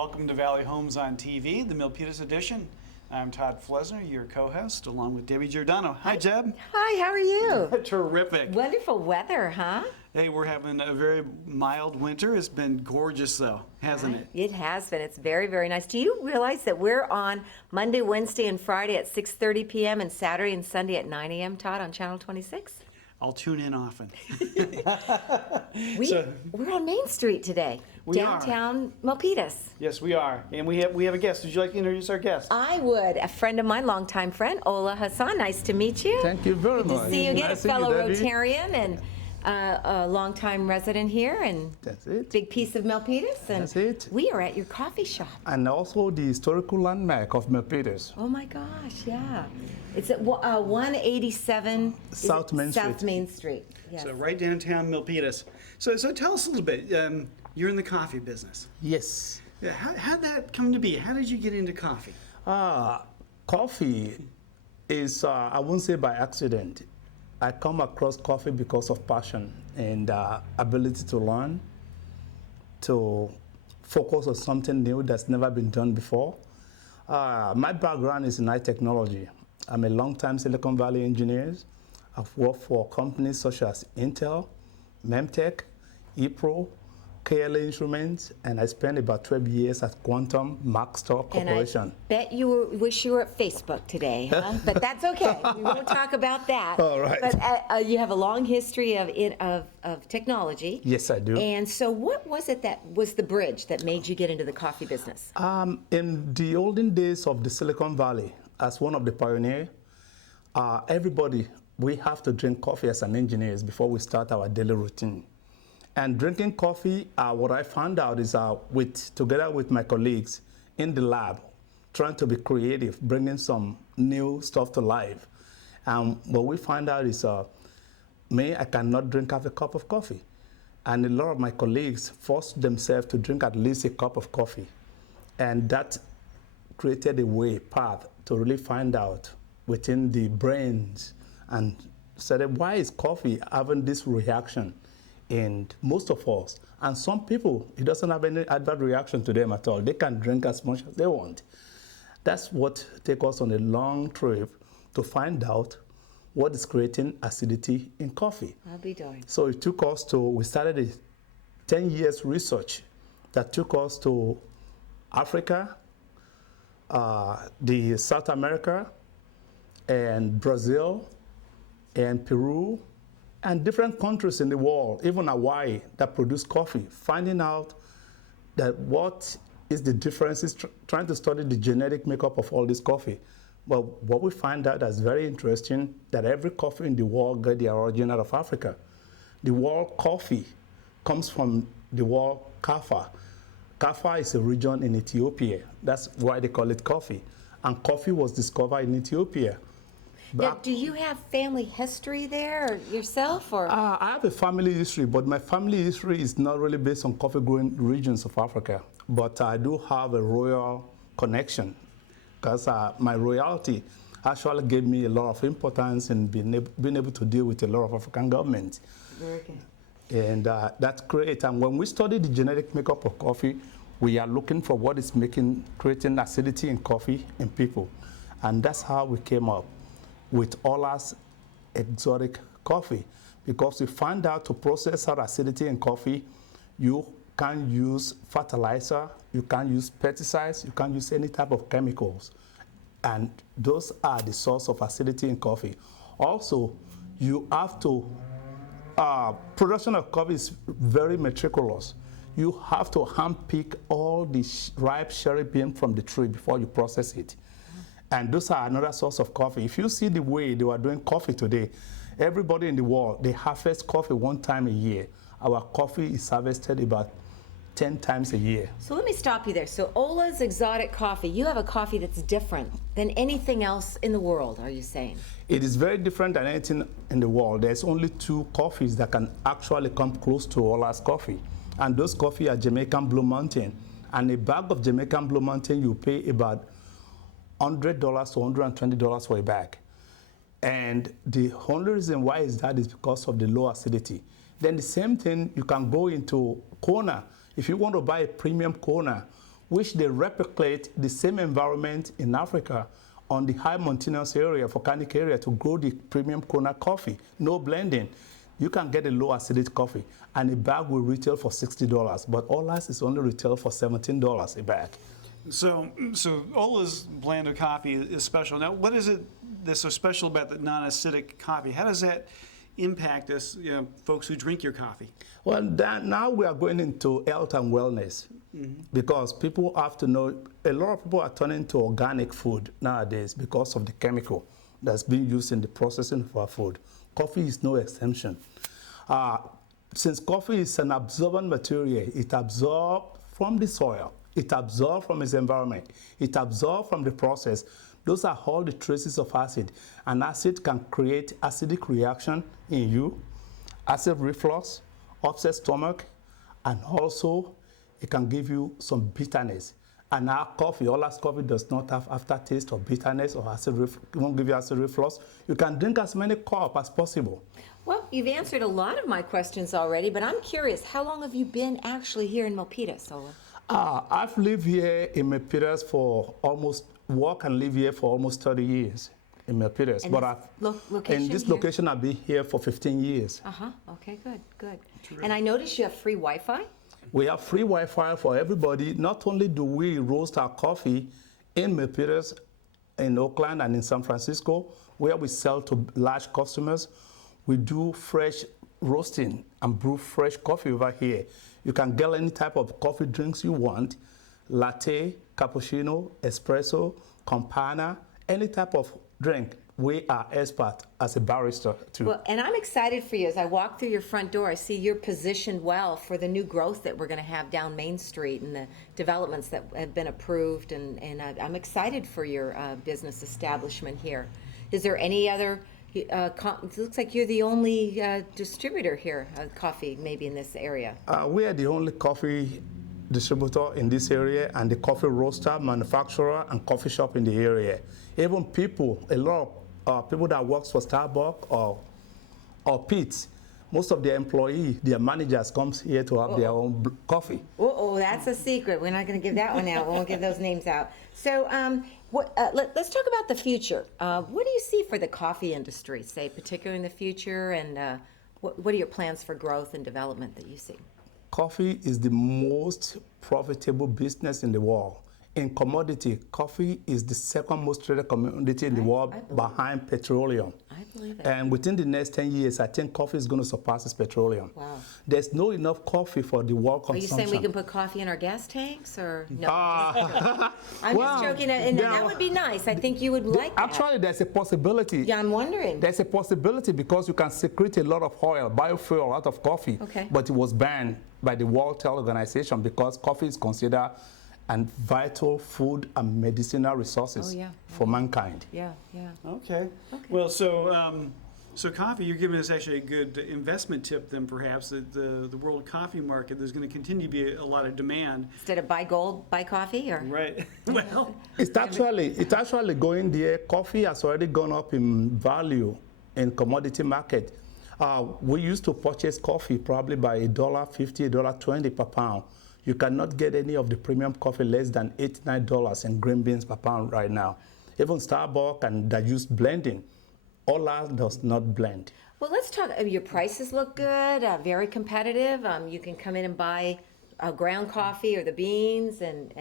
welcome to Valley Homes on TV, the Milpitas edition. I'm Todd Flesner, your co-host, along with Debbie Giordano. Hi, Jeb. Hi, how are you? Terrific. Wonderful weather, huh? Hey, we're having a very mild winter. It's been gorgeous, though, hasn't it? It has been. It's very, very nice. Do you realize that we're on Monday, Wednesday, and Friday at 6:30 p.m. and Saturday and Sunday at 9 a.m., Todd, on Channel 26? I'll tune in often. We're on Main Street today, downtown Milpitas. Yes, we are. And we have a guest. Would you like to introduce our guest? I would. A friend of mine, longtime friend, Ola Hassan. Nice to meet you. Thank you very much. Good to see you again, Nice a to see you, fellow Debbie. Rotarian and a longtime resident here, and That's it. big piece of Milpitas. And That's it. we are at your coffee shop. And also the historical landmark of Milpitas. Oh my gosh, yeah. It's at 187 South Main South Street. Main Street. Yes. So right downtown Milpitas. So tell us a little bit. You're in the coffee business. Yes. Yeah, how'd that come to be? How did you get into coffee? Coffee is, I won't say by accident. I come across coffee because of passion and ability to learn, to focus on something new that's never been done before. My background is in high technology. I'm a long-time Silicon Valley engineer. I've worked for companies such as Intel, Memtech, ePro, KLA Instruments, and I spent about 12 years at Quantum Maxtor Corporation. And I bet you wish you were at Facebook today, huh? But that's okay. We won't talk about that. All right. But you have a long history of technology. Yes, I do. And so what was it that was the bridge that made you get into the coffee business? In the olden days of the Silicon Valley, as one of the pioneers, everybody, we have to drink coffee as an engineers before we start our daily routine. And drinking coffee, what I found out is together with my colleagues in the lab, trying to be creative, bringing some new stuff to life. And what we find out is, I cannot drink half a cup of coffee. And a lot of my colleagues forced themselves to drink at least a cup of coffee. And that created a path to really find out within the brains and said, why is coffee having this reaction in most of us? And some people, it doesn't have any adverse reaction to them at all. They can drink as much as they want. That's what takes us on a long trip to find out what is creating acidity in coffee. I'll be darned. So it took us we started a 10 years research that took us to Africa, the South America, and Brazil, and Peru, and different countries in the world, even Hawaii, that produce coffee, finding out that what is the differences, trying to study the genetic makeup of all this coffee. Well, what we find out that's very interesting, that every coffee in the world got their origin out of Africa. The word coffee comes from the word Kaffa. Kaffa is a region in Ethiopia. That's why they call it coffee. And coffee was discovered in Ethiopia. Now, do you have family history there yourself? Or? I have a family history, but my family history is not really based on coffee growing regions of Africa. But I do have a royal connection because my royalty actually gave me a lot of importance in being able to deal with a lot of African governments. Very good. And that's great. And when we study the genetic makeup of coffee, we are looking for what is creating acidity in coffee in people. And that's how we came up with Ola's exotic coffee, because we found out to process our acidity in coffee, you can't use fertilizer, you can't use pesticides, you can't use any type of chemicals. And those are the source of acidity in coffee. Also, you have to, production of coffee is very meticulous. You have to hand-pick all the ripe cherry bean from the tree before you process it. And those are another source of coffee. If you see the way they were doing coffee today, everybody in the world, they harvest coffee one time a year. Our coffee is harvested about 10 times a year. So let me stop you there. So Ola's Exotic Coffee, you have a coffee that's different than anything else in the world, are you saying? It is very different than anything in the world. There's only 2 coffees that can actually come close to Ola's coffee. And those coffee are Jamaican Blue Mountain. And a bag of Jamaican Blue Mountain, you pay about $100 to $120 for a bag. And the only reason why is because of the low acidity. Then the same thing, you can go into Kona. If you want to buy a premium Kona, which they replicate the same environment in Africa on the high mountainous area, volcanic area, to grow the premium Kona coffee. No blending. You can get a low acidity coffee, and a bag will retail for $60, but Ola's is only retail for $17 a bag. So Ola's blend of coffee is special. Now, what is it that's so special about the non-acidic coffee? How does that impact us, folks who drink your coffee? Well, now we are going into health and wellness, because people have to know, a lot of people are turning to organic food nowadays because of the chemical that's being used in the processing of our food. Coffee is no exemption. Since coffee is an absorbent material, it absorbs from the soil, it absorbs from its environment, it absorbs from the process. Those are all the traces of acid. And acid can create acidic reaction in you, acid reflux, upset stomach, and also it can give you some bitterness. And our coffee, Ola's coffee, does not have aftertaste or bitterness or acid it won't give you acid reflux. You can drink as many cups as possible. Well, you've answered a lot of my questions already, but I'm curious, how long have you been actually here in Milpitas, Ola? I've lived here in Milpitas for almost, work and live here for almost 30 years in Milpitas. And But location in this here? location, I've been here for 15 years. Okay, good. And I noticed you have free Wi-Fi? We have free Wi-Fi for everybody. Not only do we roast our coffee in Milpitas, in Oakland, and in San Francisco, where we sell to large customers, we do fresh roasting and brew fresh coffee over here. You can get any type of coffee drinks you want, latte, cappuccino, espresso, campana, any type of drink. We are expert as a barista too. Well, and I'm excited for you. As I walk through your front door, I see you're positioned well for the new growth that we're going to have down Main Street and the developments that have been approved. And I'm excited for your business establishment here. Is there any other, it looks like you're the only distributor here of coffee maybe in this area. We are the only coffee distributor in this area, and the coffee roaster, manufacturer, and coffee shop in the area. Even people, a lot of people that works for Starbucks or Peet's, most of their employees, their managers comes here to have their own coffee. Oh, that's a secret. We're not going to give that one out. We won't give those names out. So let's talk about the future. What do you see for the coffee industry, say, particularly in the future, and what are your plans for growth and development that you see? Coffee is the most profitable business in the world. In commodity, coffee is the second most traded commodity in the world behind petroleum. I believe it. And within the next 10 years, I think coffee is going to surpass petroleum. Wow. There's no enough coffee for the world Are you consumption. saying we can put coffee in our gas tanks, or no? I'm Well, just joking, and that would be nice. I think you would like that. Actually, there's a possibility. Yeah, I'm wondering. There's a possibility because you can secrete a lot of oil, biofuel out of coffee. Okay. But it was banned by the World Health Organization because coffee is considered a vital food and medicinal resources for mankind. Yeah. Okay. Well, so coffee, you're giving us actually a good investment tip then perhaps that the world coffee market, there's going to continue to be a lot of demand. Instead of buy gold, buy coffee, or? Right. Well, It's actually going there. Coffee has already gone up in value in commodity market. We used to purchase coffee probably by $1.50, $1.20 per pound. You cannot get any of the premium coffee less than $8, $9 in green beans per pound right now. Even Starbucks and that use blending. Ola does not blend. Well, let's talk. Your prices look good, very competitive. You can come in and buy ground coffee or the beans, and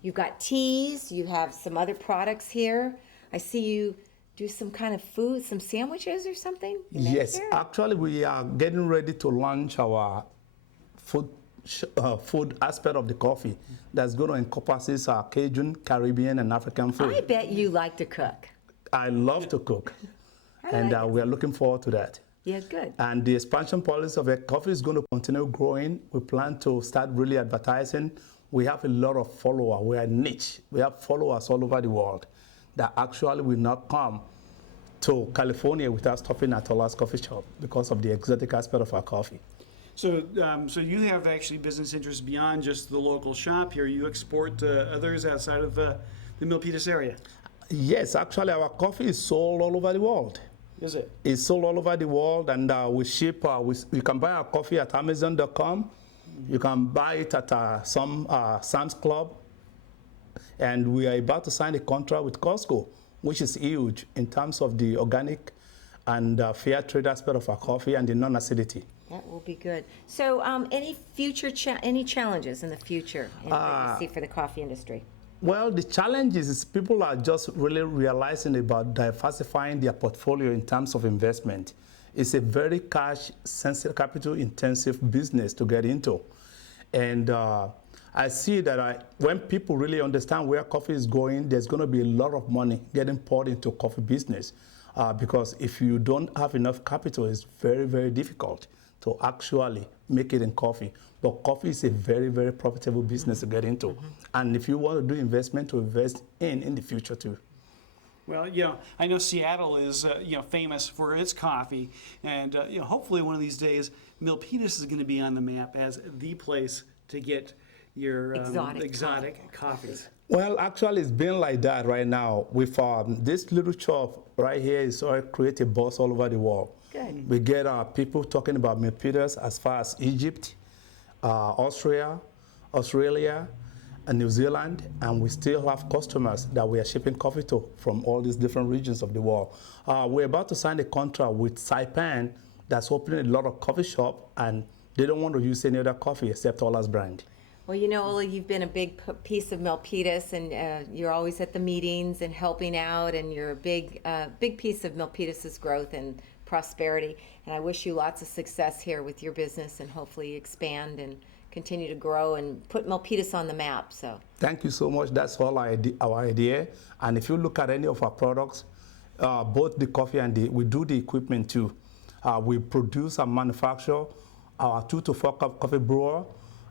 you've got teas. You have some other products here. I see you do some kind of food, some sandwiches or something? Yes, actually we are getting ready to launch our food aspect of the coffee that's going to encompass our Cajun, Caribbean, and African food. I bet you like to cook. I love to cook, and we are looking forward to that. Yeah, good. And the expansion policy of the coffee is going to continue growing. We plan to start really advertising. We have a lot of followers. We are niche. We have followers all over the world that actually will not come to California without stopping at Ola's coffee shop because of the exotic aspect of our coffee. so you have actually business interests beyond just the local shop here. You export to others outside of the Milpitas area. Yes, actually our coffee is sold all over the world. Is it? It's sold all over the world, and we ship. You can buy our coffee at Amazon.com. You can buy it at some Sam's Club And we are about to sign a contract with Costco, which is huge in terms of the organic and fair trade aspect of our coffee and the non-acidity. That will be good. So, any future any challenges in the future that you see for the coffee industry? Well, the challenge is people are just really realizing about diversifying their portfolio in terms of investment. It's a very cash-sensitive, capital-intensive business to get into. And I see that when people really understand where coffee is going, there's going to be a lot of money getting poured into coffee business. Because if you don't have enough capital, it's very, very difficult to actually make it in coffee. But coffee is a very, very profitable business to get into. And if you want to do investment, to invest in the future too. Well, I know Seattle is, famous for its coffee, and hopefully one of these days, Milpitas is going to be on the map as the place to get your exotic coffees. Well, actually, it's been like that right now. With this little shop right here, is already create a buzz all over the world. Good. We get people talking about Milpitas as far as Egypt, Australia, and New Zealand, and we still have customers that we are shipping coffee to from all these different regions of the world. We're about to sign a contract with Saipan that's opening a lot of coffee shop, and they don't want to use any other coffee except Ola's brand. Well, Ola, you've been a big piece of Milpitas, and you're always at the meetings and helping out, and you're a big piece of Milpitas' growth and prosperity. And I wish you lots of success here with your business, and hopefully expand and continue to grow and put Milpitas on the map. So thank you so much. That's all our idea. And if you look at any of our products, both the coffee and we do the equipment too. We produce and manufacture our 2 to 4 cup coffee brewer.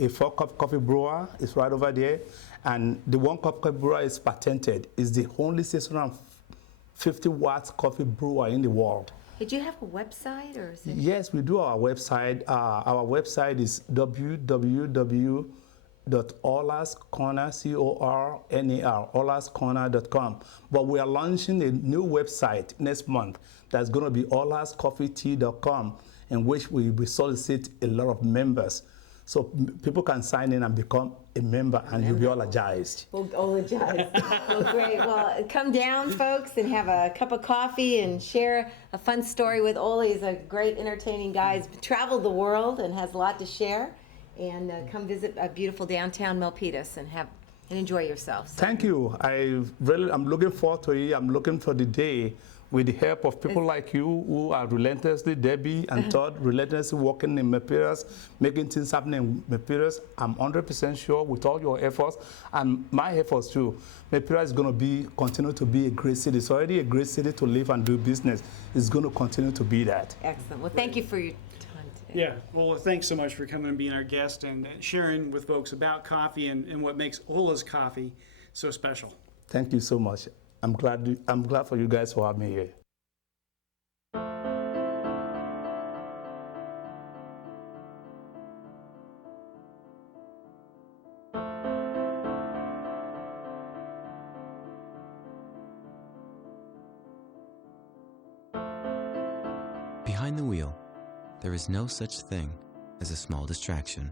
A 4-cup coffee brewer is right over there, and the 1-cup coffee brewer is patented. It's the only 650 watts coffee brewer in the world. Did you have a website, or is it? Yes, we do our website. Our website is www.olascorner, olascorner.com. But we are launching a new website next month that's going to be olascoffeetea.com, in which we will solicit a lot of members. So people can sign in and become a member, and you'll be ologized. Well, ologized. Well, great. Well, come down, folks, and have a cup of coffee and share a fun story with Ola. He's a great, entertaining guy. He's traveled the world and has a lot to share. And come visit a beautiful downtown Milpitas and enjoy yourself. So. Thank you. I'm looking forward to it. I'm looking for the day with the help of people like you who are relentlessly, Debbie and Todd, relentlessly working in Milpitas, making things happen in Milpitas. I'm 100% sure with all your efforts and my efforts too, Milpitas is going to continue to be a great city. It's already a great city to live and do business. It's going to continue to be that. Excellent. Well, thank you for your time today. Yeah, well, thanks so much for coming and being our guest and sharing with folks about coffee and what makes Ola's coffee so special. Thank you so much. I'm glad for you guys for having me here. Behind the wheel, there is no such thing as a small distraction.